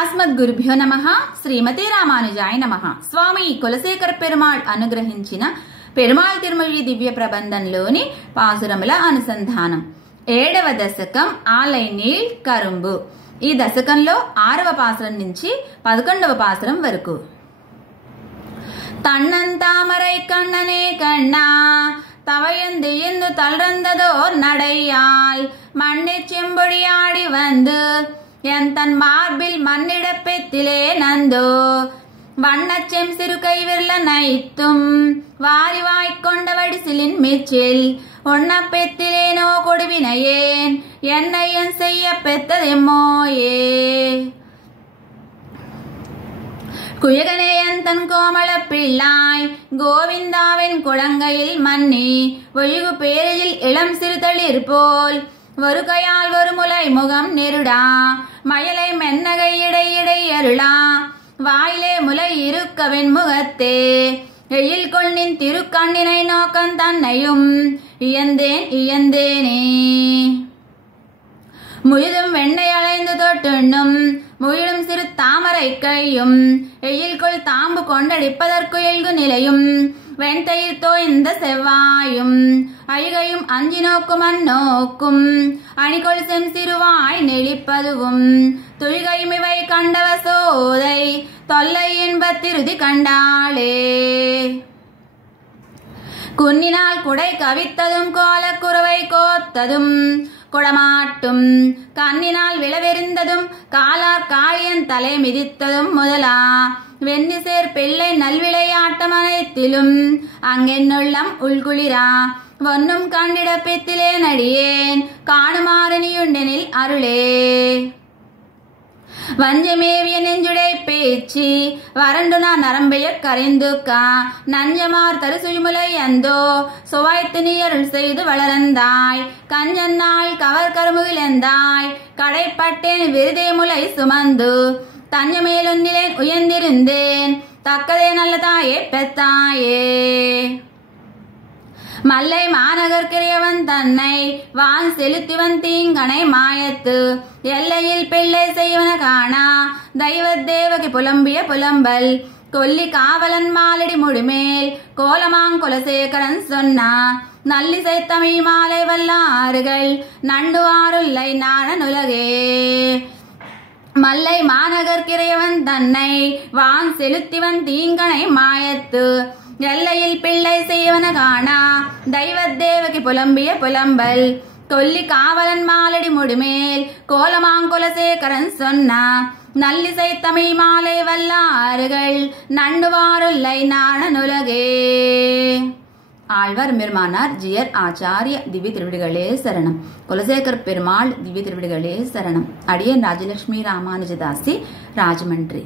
అస్మద్గురుభ్యో నమః. శ్రీమతే రామానుజాయ నమః. స్వామి కులశేఖర పెరుమాళ్ అనుగ్రహించిన పెరుమాళ్ తిరుమొഴി దివ్య ప్రబంధంలోని పాసురముల అనుసంధానం. 7వ దశకం ఆలైనీల్ కరుంబు. ఈ దశకంలో 6వ పాసురం నుంచి 11వ పాసురం వరకు. தன்னந்தாமரை கண்ணனே கண்ணா தவையந்து இந்து தளர்ந்ததோர் நடையால் மண்ணை செம்பொடியாடி வந்து என் தன் மார்பில் மண்ணிடப்பெத்திலே நந்தோ வண்ணச்செம் சிறு கைவிரல நைத்தும் வாரி வாய்க்கொண்டவடி சிலின் மிச்சில் ஒன்னப்பெத்திலேனோ கொடுவினையேன் என்னை என் செய்ய பெத்ததெம்மோயே. குயகனேயன் தன் கோமள பிள்ளாய் கோவிந்தாவின் குழங்கையில் மன்னி ஒழுகு பேரையில் இளம் சிறுதளிர் போல் ஒரு கையால் ஒரு முலை முகம் நெருடா மயலை மென்னகை இடை இடை அருளா வாயிலே முலை இருக்கவின் முகத்தே எயில் கொள்ளின் திருக்கண்ணினை நோக்கன் தன்னையும் இயந்தேன் இயந்தேனே. முழுதும் வெண்ணை அலைந்து தொட்டுண்ணும் முயிலும் சிறு தாமரை கையும் எயில்கொள் தாம்பு கொண்டடிப்பதற்கு எல்கு நிலையும் வெண்தயிர் தோய்ந்த செவ்வாயும் அழுகையும் அஞ்சி நோக்கும் அந்நோக்கும் அணிகொள் செம் சிறுவாய் நெளிப்பதுவும் துழிகையும் இவை கண்டவ சோதை தொல்லை இன்பத்திருதி கண்டாளே. குன்னினால் குடை கவித்ததும் கோலக்குறவை கோத்ததும் குடமாட்டும் கண்ணினால் விளவெறிந்ததும் காலார் காளியன் தலை மிதித்ததும் முதலா வெண்ணிசேர் பிள்ளை நல்விளையாட்டம் அனைத்திலும் அங்கென்னுள்ளம் உள்குளிரா ஒன்னும் கண்டிட பித்திலே நடியேன் காணுமாறு நீயுண்டெனில் அருளே. வஞ்சமேவிய நெஞ்சுடை பேச்சு வறண்டு நான் நரம்பைய கரைந்துக்கா நஞ்சமார் தரு சுழிமுலை அந்தோ சுவாய்த்து நீ அருள் செய்து வளர்ந்தாய் கஞ்சன்னாள் கவர் கருமுகிலந்தாய் கடைப்பட்டேன் விருதே முலை சுமந்து தஞ்சமேலொன்னிலே உயர்ந்திருந்தேன் தக்கதே நல்ல தாயே பெத்தாயே. மல்லை மாநகர் கிரியவன் தன்னை வான் செலுத்திவன் தீங்கனை மாயத்து எல்லையில் பிள்ளை செய்வன காணா தெய்வத்தேவகி புலம்பிய புலம்பல் கொல்லி காவலன் மாலடி முடிமேல் கோலமாங்குலசேகரன் சொன்னா நல்லிசை தமிழ் மாலை வல்லாறுகள் நண்டுவாருல்லை நாணனுலகே. மல்லை மாநகர் கிரியவன் தன்னை வான் செலுத்திவன் தீங்கனை மாயத்து எல்லையில் பிள்ளை செய்வன காணா தெய்வத்தேவகி புலம்பிய புலம்பல் கொல்லி காவலன் மாலடி முடிமேல் கோலமாங்குலசேகரன் சொன்னா நல்லிசை தமிழ் மாலை வல்லாறுகள் நண்டுவாருல்லை நாணனுலகே. ஆழ்வார் பெருமானார் ஜியர் ஆச்சாரிய திவ்ய திருவிடிகளே சரணம். குலசேகர பெருமாள் திவ்ய திருவிடிகளே சரணம். அடியன் ராஜலட்சுமி ராமானுஜதாசி, ராஜமன்றி.